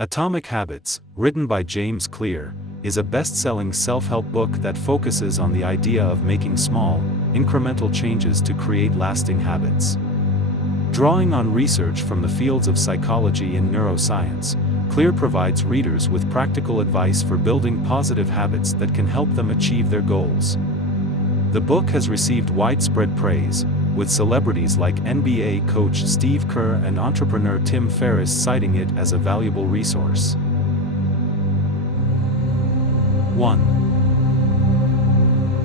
Atomic Habits, written by James Clear, is a best-selling self-help book that focuses on the idea of making small, incremental changes to create lasting habits. Drawing on research from the fields of psychology and neuroscience, Clear provides readers with practical advice for building positive habits that can help them achieve their goals. The book has received widespread praise, with celebrities like NBA coach Steve Kerr and entrepreneur Tim Ferriss citing it as a valuable resource. 1.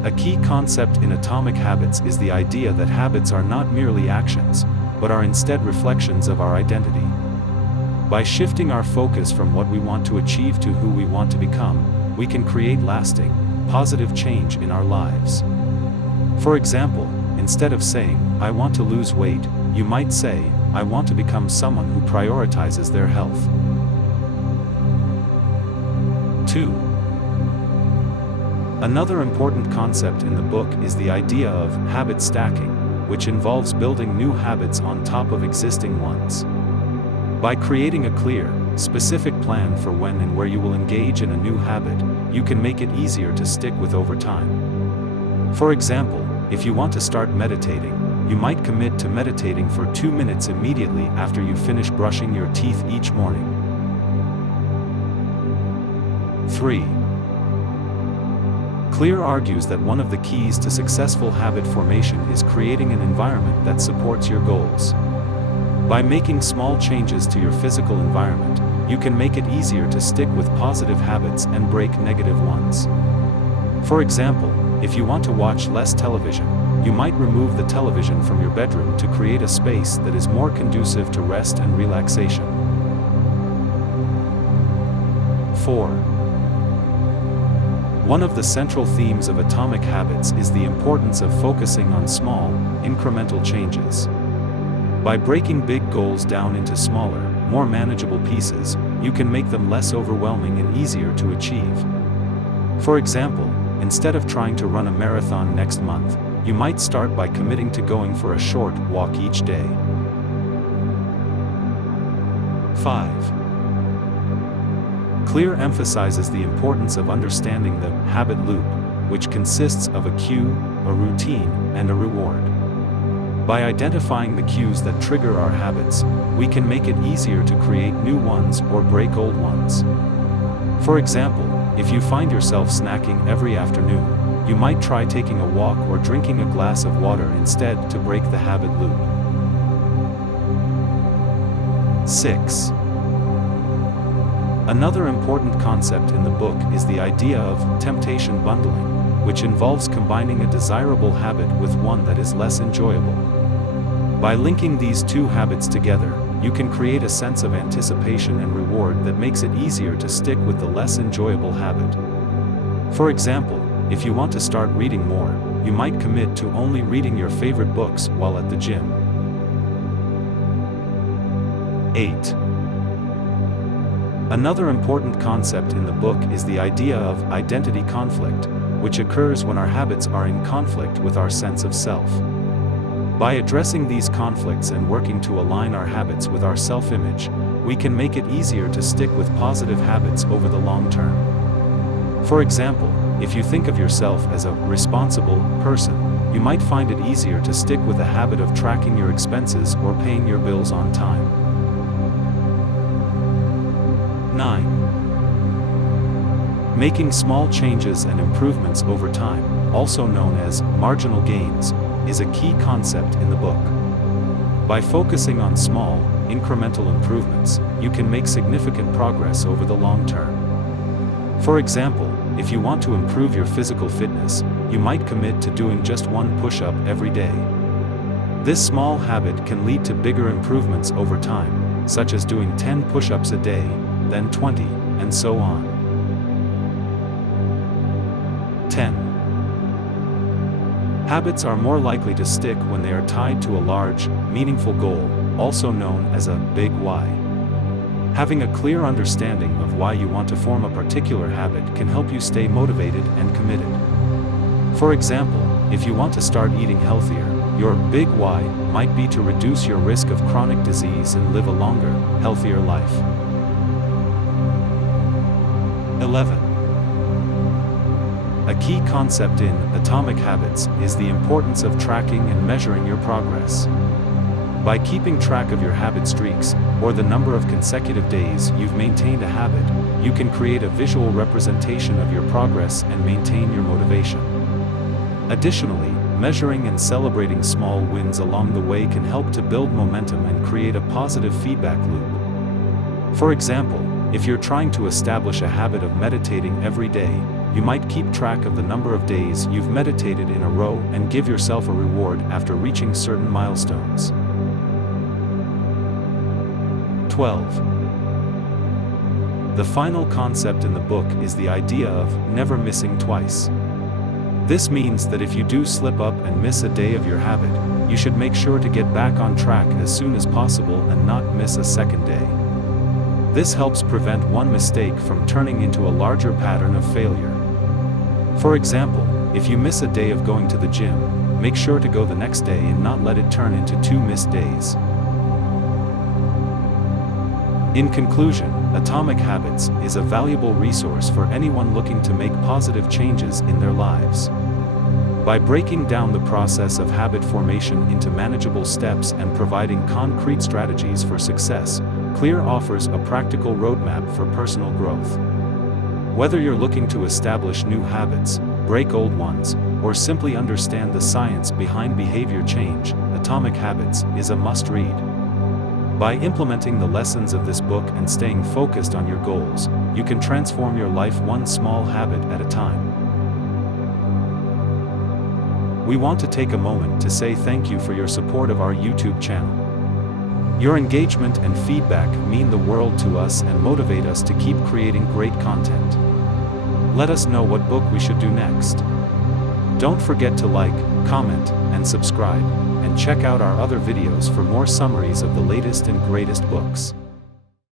A key concept in Atomic Habits is the idea that habits are not merely actions, but are instead reflections of our identity. By shifting our focus from what we want to achieve to who we want to become, we can create lasting, positive change in our lives. For example, instead of saying, "I want to lose weight," you might say, "I want to become someone who prioritizes their health." 2. Another important concept in the book is the idea of habit stacking, which involves building new habits on top of existing ones. By creating a clear, specific plan for when and where you will engage in a new habit, you can make it easier to stick with over time. For example, if you want to start meditating, you might commit to meditating for 2 minutes immediately after you finish brushing your teeth each morning. 3. Clear argues that one of the keys to successful habit formation is creating an environment that supports your goals. By making small changes to your physical environment, you can make it easier to stick with positive habits and break negative ones. For example, if you want to watch less television, you might remove the television from your bedroom to create a space that is more conducive to rest and relaxation. 4. One of the central themes of Atomic Habits is the importance of focusing on small, incremental changes. By breaking big goals down into smaller, more manageable pieces, you can make them less overwhelming and easier to achieve. For example, instead of trying to run a marathon next month, you might start by committing to going for a short walk each day. 5. Clear emphasizes the importance of understanding the habit loop, which consists of a cue, a routine, and a reward. By identifying the cues that trigger our habits, we can make it easier to create new ones or break old ones. For example, if you find yourself snacking every afternoon, you might try taking a walk or drinking a glass of water instead to break the habit loop. 6. Another important concept in the book is the idea of temptation bundling, which involves combining a desirable habit with one that is less enjoyable. By linking these two habits together, you can create a sense of anticipation and reward that makes it easier to stick with the less enjoyable habit. For example, if you want to start reading more, you might commit to only reading your favorite books while at the gym. 8. Another important concept in the book is the idea of identity conflict, which occurs when our habits are in conflict with our sense of self. By addressing these conflicts and working to align our habits with our self-image, we can make it easier to stick with positive habits over the long term. For example, if you think of yourself as a responsible person, you might find it easier to stick with a habit of tracking your expenses or paying your bills on time. 9. Making small changes and improvements over time, also known as marginal gains, is a key concept in the book. By focusing on small, incremental improvements, you can make significant progress over the long term. For example, if you want to improve your physical fitness, you might commit to doing just one push-up every day. This small habit can lead to bigger improvements over time, such as doing 10 push-ups a day, then 20, and so on. 10. Habits are more likely to stick when they are tied to a large, meaningful goal, also known as a big why. Having a clear understanding of why you want to form a particular habit can help you stay motivated and committed. For example, if you want to start eating healthier, your big why might be to reduce your risk of chronic disease and live a longer, healthier life. 11. A key concept in Atomic Habits is the importance of tracking and measuring your progress. By keeping track of your habit streaks, or the number of consecutive days you've maintained a habit, you can create a visual representation of your progress and maintain your motivation. Additionally, measuring and celebrating small wins along the way can help to build momentum and create a positive feedback loop. For example, if you're trying to establish a habit of meditating every day, you might keep track of the number of days you've meditated in a row and give yourself a reward after reaching certain milestones. 12. The final concept in the book is the idea of never missing twice. This means that if you do slip up and miss a day of your habit, you should make sure to get back on track as soon as possible and not miss a second day. This helps prevent one mistake from turning into a larger pattern of failure. For example, if you miss a day of going to the gym, make sure to go the next day and not let it turn into 2 missed days. In conclusion, Atomic Habits is a valuable resource for anyone looking to make positive changes in their lives. By breaking down the process of habit formation into manageable steps and providing concrete strategies for success, Clear offers a practical roadmap for personal growth. Whether you're looking to establish new habits, break old ones, or simply understand the science behind behavior change, Atomic Habits is a must-read. By implementing the lessons of this book and staying focused on your goals, you can transform your life one small habit at a time. We want to take a moment to say thank you for your support of our YouTube channel. Your engagement and feedback mean the world to us and motivate us to keep creating great content. Let us know what book we should do next. Don't forget to like, comment, and subscribe, and check out our other videos for more summaries of the latest and greatest books.